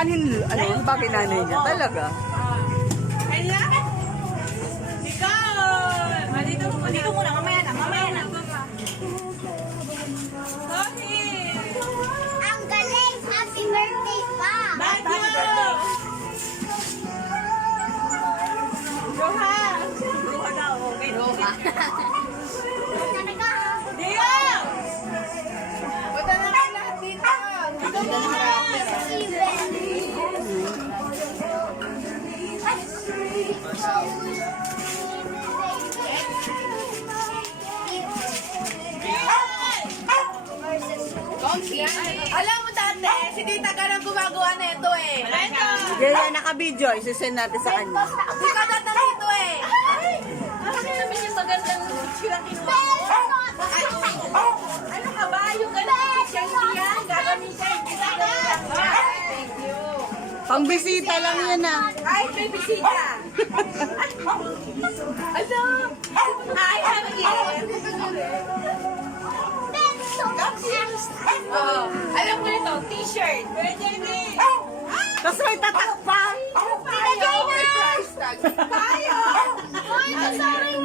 Ano ba kinanay niya? Talaga? Kaya? Ikaw! Dito muna, mamaya na. Sorry! Ang galing! Happy birthday pa! Thank you! Roha! Roha daw, okay. Roha. Dio! Punta na lang lahat dito. Dito muna. Alam mo dati, si Tita ka nang gumagawa na ito eh. Yan, naka-video. Isisend natin sa kanya. Hindi ka dati dito eh. Bakit naman yung magandang silang kinuha mo? Ano ka ba? Yung ganun siyang yan? Gagamin siya. Thank you. Pangbisita lang yan ah. Ay, baby Sita. Ano? Ay, happy Oh, alam mo ito, t-shirt. Pwede din. Tapos may tatak pa. Tayo!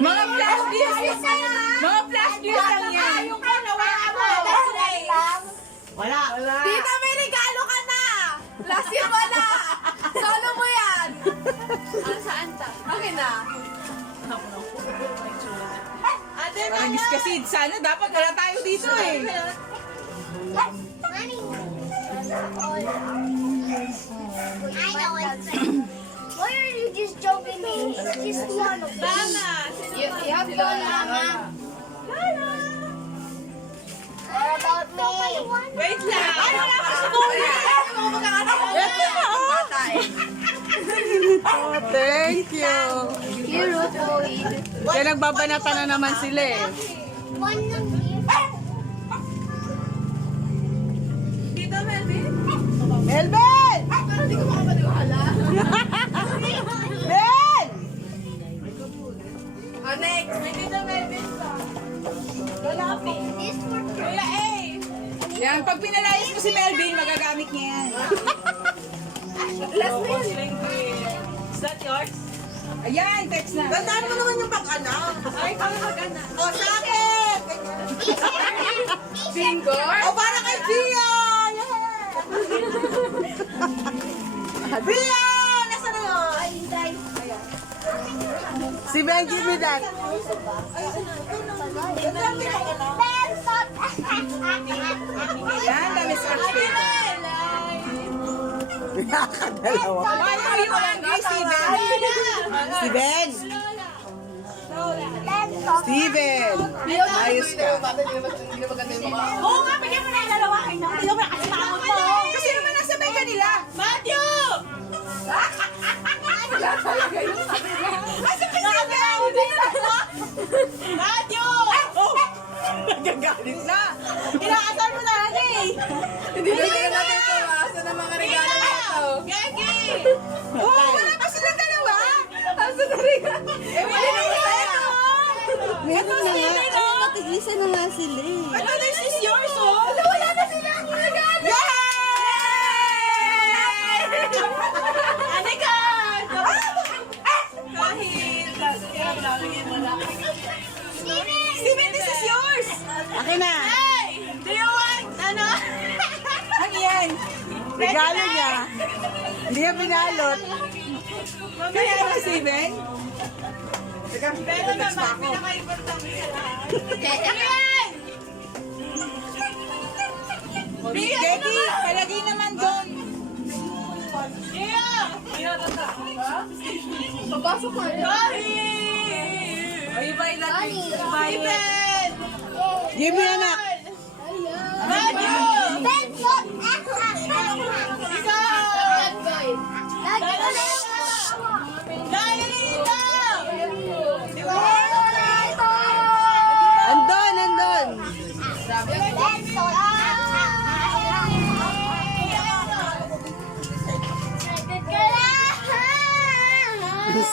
Mga flash views. Mga flash views lang yan. Yung ka, nawala mo. Wala. Tita, may regalo ka na. Last year wala. Solo mo yan. Saan ta? Okay na. Ate, nangis kasi sana dapat wala tayo dito eh. I know it's why are you just joking me? It's just one of them. Tama. You have fun, Mama. What about me? Wait lang. Ay, wala pa si Kuya. Mga magkakataon. Bata eh. Oh, thank you. Hero boy. Kaya nagbabanata na naman sila eh. One lang here. Dito, Melvin. Melvin! Pero hindi ko makapaniwala. Ben! Oh, next. May dito, Melvin ka. Wala pa. This for Kuya A. Yan, pag pinalayas mo si Melvin, magagamit niya yan. Last na yun. Is that yours? Ayan, text na. Tandaan mo naman yung pag-anak. Ay, kami mag-ana. O, sa akin! Bingo? O, para kay Gia! Gia! Nasaan na yun? Si Ben, give me that. Yan, dami scratch paper. Nakakadalawa. Why are you angry, Steven? Si Ben! Steven! Ayos ka. Oo nga, bigyan mo na yung dalawa. Ay, naku, hindi mo na kasi makamot mo. Kasi naman nasabay ka nila. Matthew! Asa ka Steven? Matthew! Nagagalit na. Inaasar mo na lang eh. Hindi na natin ito. Asa na mga regalo na ito? Gagi! Oo, wala pa silang dalawa. Asa na regalo? Wala na yan. Meron na nga. Ay, matigisan na nga sila eh. Ano, this is yours, oh. Wala na silang regalo. Yay! Anika! Kahit hirap lang yan, wala. Steven, this is yours! Akin na. Hey! Do you want, ano? Ang yan. Regalo niya. Hindi niya binalot. Mamaya na, Steven. Pero naman, pinaka-importante ka lang. Steven! Becky, palagi naman doon. Yeah! Papasok ka rin. Kahit! Ay, iba natin. Steven! Give me anak. Matthew! Dahil dito! Andon, andon.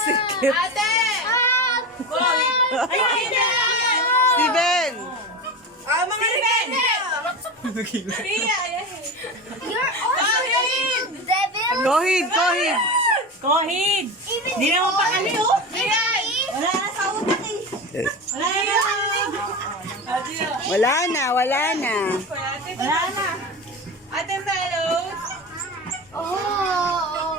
Sikip. Ate! Boy! Ay, Steven. Ah, mga regalo. Ria! You're also Devil. Kohid, kohid. Kohid! Even Di naman pa kami, oh! Ayan! Wala na sa utak eh! Wala na! Wala na, wala na. Wala na! Ate Melon! Oh!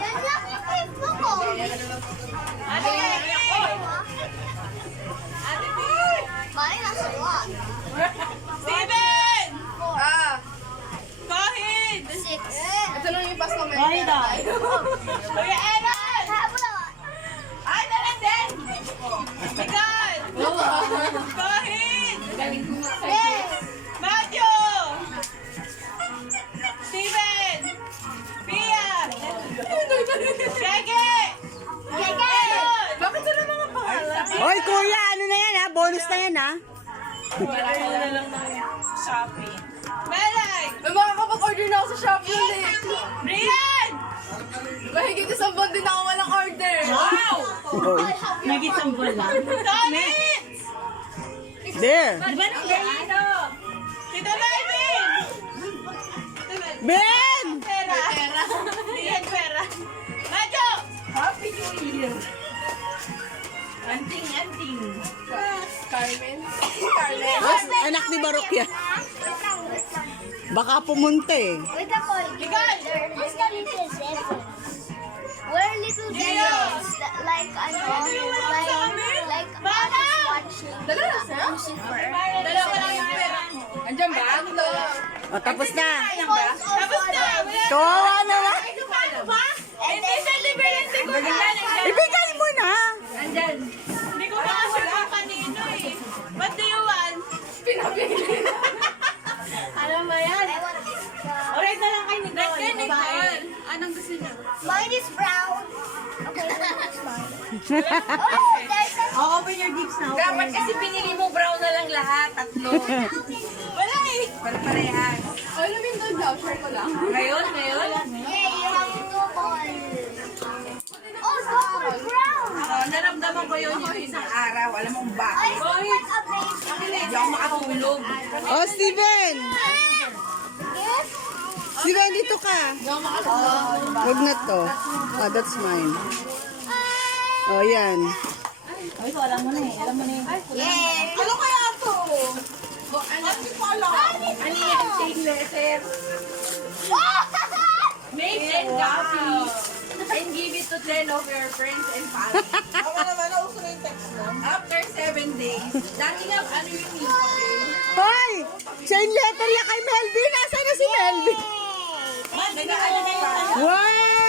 Yan lang yung clip mo ko. Ate Melon! Ate Melon! Mine nasa lot. Steven! Ah, Kohid! 6. ito lang yung pass comment. Kohid ah! Kuya Aaron! Habla. Ay, nalang din! Miguel! Kohid! Yes. Matthew! Steven! Pia! Gege! Gege. Bakit sila mga pangalan? Oy, kuya, ano na yan ha? Bonus na yan ha? Malaki na lang ng Shopee. Melay! May makakapag-order na ako sa Shopee ulit. Brian! Mahigit isang buwan din ako walang order. Wow! Oh. Nag-isambol lang. Tonit! There. Di ba nang ganito? Tito Melvin! Ben! Pera! Hindi yan pera. Madyo! Happy New Year! Anting, anting. Carmen. Carmen. As, anak ni Barok yan. Baka pumunta eh. Wait ako. Miguel! Who's the little devil? We're little devils. Like, ano, like, Mama! watching Dala na siya? Lucifer. Dalawa lang yung pera. Andyan ba? Ito. O, tapos na. Tapos na! Wala Kawawa naman. Paano ba? Hindi sa liberty ko na. Ibigay mo na. Andyan. Hindi ko makasya kung kanino eh. What do you want? Pinapili. Ano ba yan? I want this brown. Alright na lang kay Nicole. Kay Nicole. Anong gusto niyo? Mine is brown. Okay, this is mine. Oh, there's a... I'll open your gifts now. Dapat kasi pinili mo brown na lang lahat. Tatlo. Wala eh. Parehas. Ay, namin doon daw. Share ko lang. Ngayon? Yeah, you have double. Oh, double brown. Naramdaman ko yun yung isang araw. Alam mo kung I bakit? want a baby. Hindi ako makatulog. Oh, Steven. Yes? Steven, dito ka. Huwag na to. Oh, that's mine. Oh, yan. Ay, so alam mo na eh. Alam mo na eh. Yeah. Ano kaya to? Hindi ko alam. Ano yung chain letter? Make and copy. And give it to 10 of your friends and family. Ako naman, nauso na yung text mo. After 7 days. Dati nga, ano yung new papel? Hoy! Chain letter yan kay Melvin. Nasaan na si Melvin? Man, nag-aalala yung Wow!